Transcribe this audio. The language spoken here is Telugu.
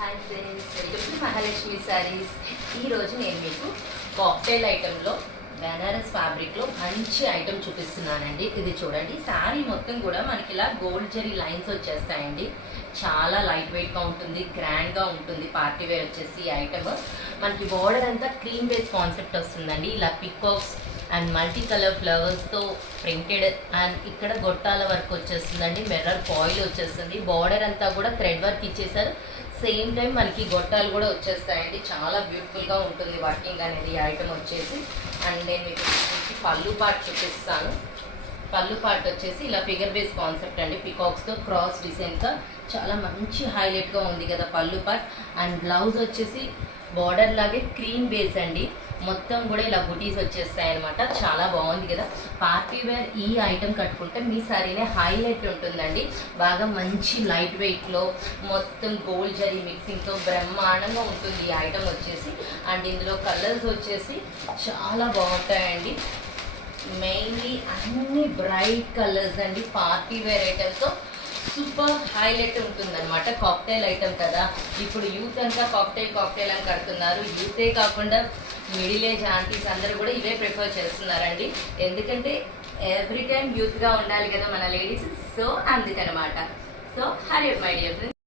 Hi friends, welcome to Mahalakshmi saris. ఈరోజు నేను మీకు కాక్టైల్ ఐటెంలో బెనారస్ ఫ్యాబ్రిక్లో మంచి ఐటెం చూపిస్తున్నానండి. ఇది చూడండి, శారీ మొత్తం కూడా మనకి ఇలా గోల్డ్ జరీ లైన్స్ వచ్చేస్తాయండి. చాలా లైట్ వెయిట్గా ఉంటుంది, గ్రాండ్గా ఉంటుంది. పార్టీ వేర్ వచ్చేసి ఈ ఐటమ్ మనకి బోర్డర్ అంతా క్రీమ్ బేస్ కాన్సెప్ట్ వస్తుందండి. ఇలా పికాక్స్ అండ్ మల్టీ కలర్ ఫ్లవర్స్తో ప్రింటెడ్ అండ్ ఇక్కడ గొట్టాల వర్క్ వచ్చేస్తుందండి. మిర్రర్ ఫాయిల్ వచ్చేస్తుంది. బార్డర్ అంతా కూడా థ్రెడ్ వర్క్ ఇచ్చేసారు. సేమ్ టైం మనకి గొట్టాలు కూడా వచ్చేస్తాయండి. చాలా బ్యూటిఫుల్గా ఉంటుంది వర్కింగ్ అనేది ఈ ఐటమ్ వచ్చేసి. అండ్ నేను మీకు పళ్ళు పార్ట్ చూపిస్తాను. పళ్ళు పార్ట్ వచ్చేసి ఇలా ఫిగర్ బేస్ కాన్సెప్ట్ అండి. పికాక్స్తో క్రాస్ డిజైన్గా చాలా మంచి హైలైట్గా ఉంది కదా పళ్ళు పార్ట్. అండ్ బ్లౌజ్ వచ్చేసి బార్డర్ లాగే క్రీమ్ బేస్ అండి. మొత్తం కూడా ఇలా బుటీస్ వచ్చేస్తాయి అనమాట. చాలా బాగుంది కదా. పార్టీ వేర్ ఈ ఐటమ్ కట్టుకుంటే మీ సారీనే హైలైట్ ఉంటుందండి. బాగా మంచి లైట్ వెయిట్లో మొత్తం గోల్డ్ జరీ మిక్సింగ్తో బ్రహ్మాండంగా ఉంటుంది ఈ ఐటమ్ వచ్చేసి. అండ్ ఇందులో కలర్స్ వచ్చేసి చాలా బాగుంటాయండి. మెయిన్లీ అన్ని బ్రైట్ కలర్స్ అండి. పార్టీ వేర్ ఐటమ్తో సూపర్ హైలైట్ ఉంటుందన్నమాట. కాక్టైల్ ఐటమ్ కదా, ఇప్పుడు యూత్ అంతా కాక్టైల్ అని కడుతున్నారు. యూతే కాకుండా మిడిల్ ఏజ్ ఆంటీస్ అందరూ కూడా ఇవే ప్రిఫర్ చేస్తున్నారండి. ఎందుకంటే ఎవ్రీ టైం యూత్గా ఉండాలి కదా మన లేడీస్. సో అందుకనమాట. So Hari my dear friends.